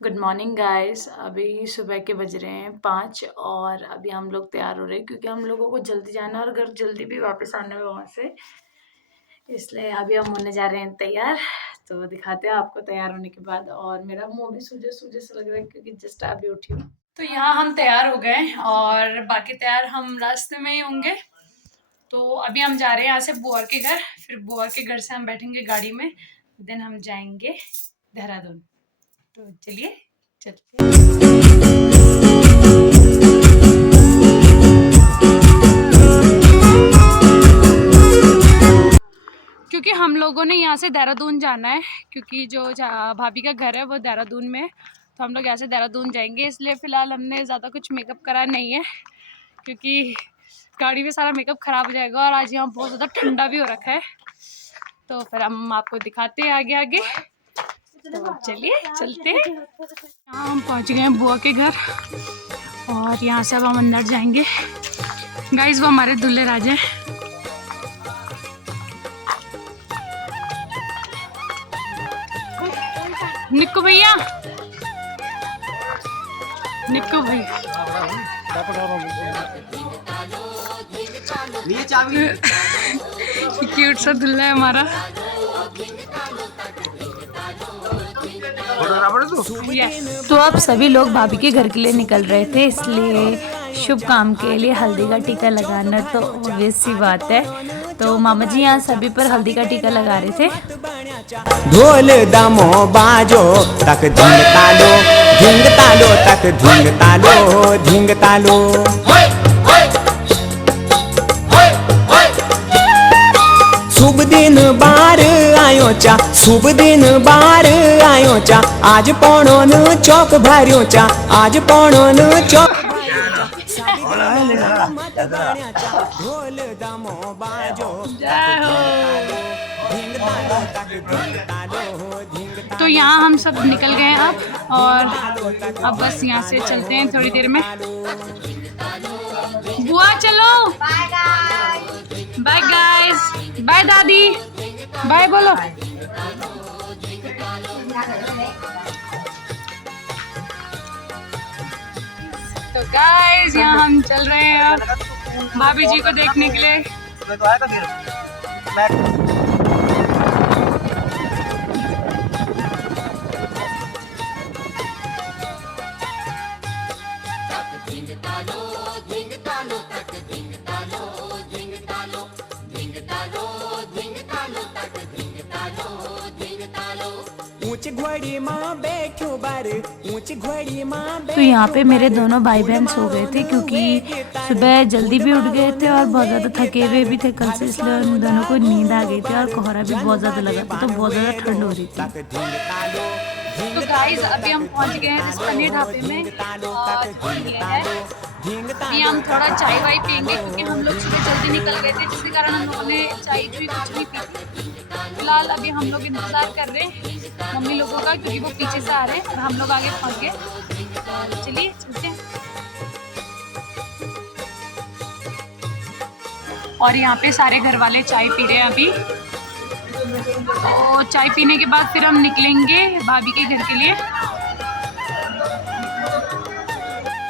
Good morning guys. अभी सुबह के बज रहे हैं 5 और अभी हम लोग तैयार हो रहे हैं क्योंकि हम लोगों को जल्दी जाना है और घर जल्दी भी वापस आना है वहाँ से। इसलिए अभी हम होने जा रहे हैं तैयार। तो दिखाते हैं आपको तैयार होने के बाद। और मेरा मुंह भी सूजे सूजे से लग रहा है क्योंकि जस्ट अभी उठी हूँ। तो यहाँ हम तैयार हो गए और बाकी तैयार हम रास्ते में ही होंगे। तो अभी हम जा रहे हैं यहाँ से बुआ के घर, फिर बुआ के घर से हम बैठेंगे गाड़ी में, देन हम जाएंगे देहरादून। तो चलिए चलते हैं। क्योंकि हम लोगों ने यहाँ से देहरादून जाना है, क्योंकि जो भाभी का घर है वो देहरादून में है। तो हम लोग यहाँ से देहरादून जाएंगे, इसलिए फ़िलहाल हमने ज़्यादा कुछ मेकअप करा नहीं है क्योंकि गाड़ी में सारा मेकअप ख़राब हो जाएगा। और आज यहाँ बहुत ज़्यादा ठंडा भी हो रखा है। तो फिर हम आपको दिखाते हैं आगे आगे। तो चलिए चलते हैं। यहाँ हम पहुँच गए हैं बुआ के घर और यहाँ से अब हम अंदर जाएंगे। गाइस वो हमारे दूल्हे राज हैं। निक्कू भैया, निक्कू भैया क्यूट सा दूल्हा है हमारा। तो अब सभी लोग भाभी के घर के लिए निकल रहे थे, इसलिए शुभ काम के लिए हल्दी का टीका लगाना तो ऑब्वियस सी बात है। तो मामा जी यहाँ सभी पर हल्दी का टीका लगा रहे थे। ढोल दमो बाजो तक धिंग तालो, धिंग तालो तक धिंग तालो, धिंग तालो। शुभ दिन बार आयो चा, शुभ दिन बार आयो चा, आज पौणो न चौक भर्यो चा, आज पौणो न चौक। ढोल दमो बाजो तो यहाँ हम सब निकल गए हैं अब, और अब बस यहाँ से चलते हैं थोड़ी देर में। बुआ चलो, बाय गाइस, बाय दादी, बाय बोलो। तो गाइस यहाँ हम चल रहे हैं अब भाभी जी को देखने के लिए। तो यहाँ पे मेरे दोनों भाई बहन सो गए थे क्योंकि सुबह जल्दी भी उठ गए थे और बहुत ज़्यादा थके हुए भी थे कल से, इसलिए उन दोनों को नींद आ गई थी और कोहरा भी बहुत ज़्यादा लगा था, तो बहुत ज़्यादा ठंड हो रही थी। तो गाइस अभी हम पहुँच गए हैं पनीर ढाबे में और ये है, अभी हम थोड़ा चाय वाय पियेंगे क्योंकि हम लोग सुबह जल्दी निकल गए थे, जिसके कारण हम लोगों ने चाय भी कुछ नहीं पी थी। फिलहाल अभी हम लोग इंतज़ार कर रहे हैं मम्मी लोगों का, क्योंकि वो पीछे से आ रहे हैं और हम लोग आगे पहुँच गए। चलिए चलते हैं। और यहाँ पे सारे घर वाले चाय पी रहे हैं अभी। तो चाय पीने के बाद फिर हम निकलेंगे भाभी के घर के लिए।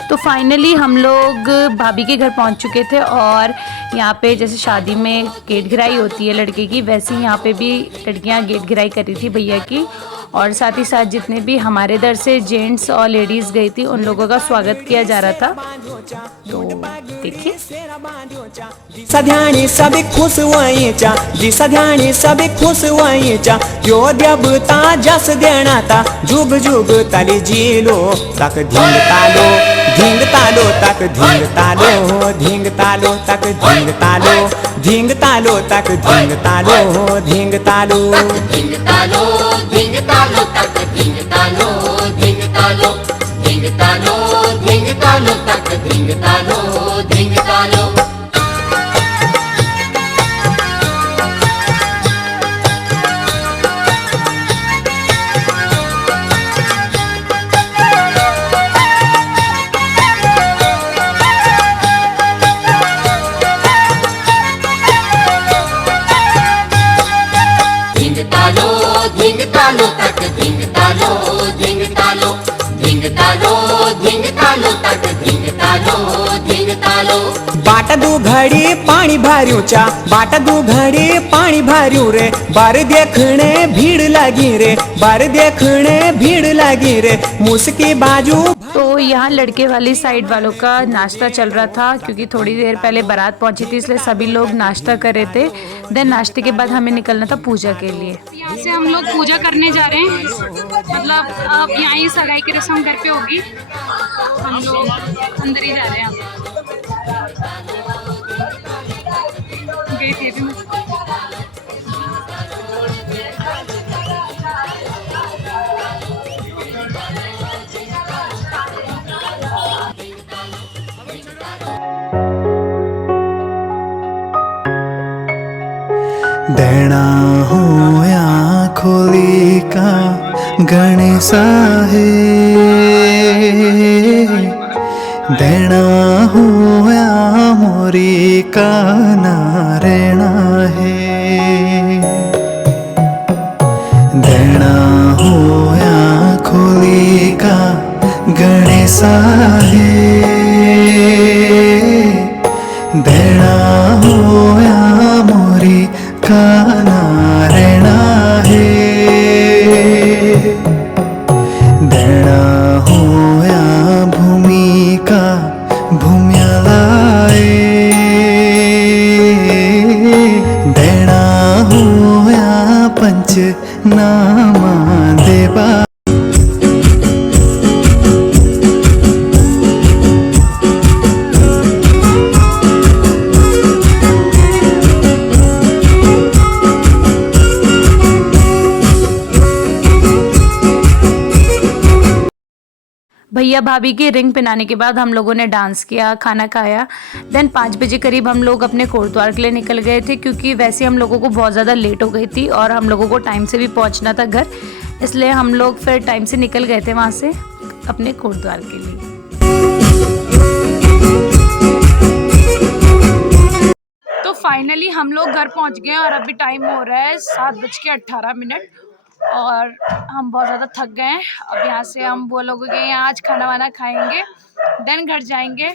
तो फाइनली हम लोग भाभी के घर पहुंच चुके थे और यहाँ पे जैसे शादी में गेट गिराई होती है लड़के की, वैसे ही यहाँ पे भी लड़कियाँ गेट गिराई कर रही थी भैया की। और साथ ही साथ जितने भी हमारे इधर से जेंट्स और लेडीज़ गई थी उन लोगों का स्वागत किया जा रहा था। तो देखिए सध्याणी सभी खुश हुई चा, जी सध्याणी सभी खुश हुई चा, यो देवता जस देना था, जुग जुग तली जीलो तक धिंग तालो, धिंग तालो तक धिंग तालो, धिंग तालो तक धिंग तालो, धिंग तालो तक धिंग तालो, धिंग तालो, धिंग तालो, धिंग तालो तक धिंग तालो, धिंग तालो, धिंग तालो, धिंग तालो तक धिंग तालो, धिंग तालो। धिंग तालो तक धिंग तालो, धिंग तालो। चालो। बाट दू घड़ी पानी भरियो चा, बाट दू घड़ी पानी भरियो रे, बार देखने भीड़ लगी रे, बार देखने भीड़ लगी रे, मुस्की बाजू। तो यहाँ लड़के वाली साइड वालों का नाश्ता चल रहा था, क्योंकि थोड़ी देर पहले बारात पहुंची थी, इसलिए सभी लोग नाश्ता कर रहे थे। देन नाश्ते के बाद हमें निकलना था पूजा के लिए। यहाँ से हम लोग पूजा करने जा रहे हैं, मतलब अब यहाँ ही सगाई की रस्म घर पे होगी, हम लोग अंदर ही जा रहे हैं। गई थी अभी मैं। देना होया खोली का गणेशा है, देना होया मोरी का नारायणा है, देना होया खोली का गणेशा है, देना होया मोरी का नारायणा है, देना होया भूमि का भूम्यालाए, देना होया पंच नामा देवा। भैया भाभी की रिंग पहनाने के बाद हम लोगों ने डांस किया, खाना खाया। देन 5 बजे करीब हम लोग अपने कोटद्वार के लिए निकल गए थे, क्योंकि वैसे हम लोगों को बहुत ज़्यादा लेट हो गई थी और हम लोगों को टाइम से भी पहुंचना था घर, इसलिए हम लोग फिर टाइम से निकल गए थे वहाँ से अपने कोटद्वार के लिए। तो फाइनली हम लोग घर पहुंच गए और अभी टाइम हो रहा है 7:18 और हम बहुत ज़्यादा थक गए हैं। अब यहाँ से हम बोलोगे कि यहाँ आज खाना वाना खाएंगे, देन घर जाएंगे,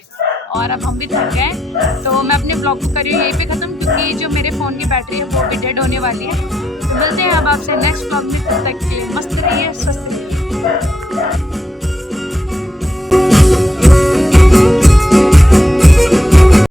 और अब हम भी थक गए हैं। तो मैं अपने ब्लॉग को करी यहीं पे ख़त्म, क्योंकि जो मेरे फ़ोन की बैटरी है वो भी डेड होने वाली है। तो मिलते हैं अब आपसे नेक्स्ट ब्लॉग में, तब तक के लिए मस्त रहिए, स्वस्थ रहिए।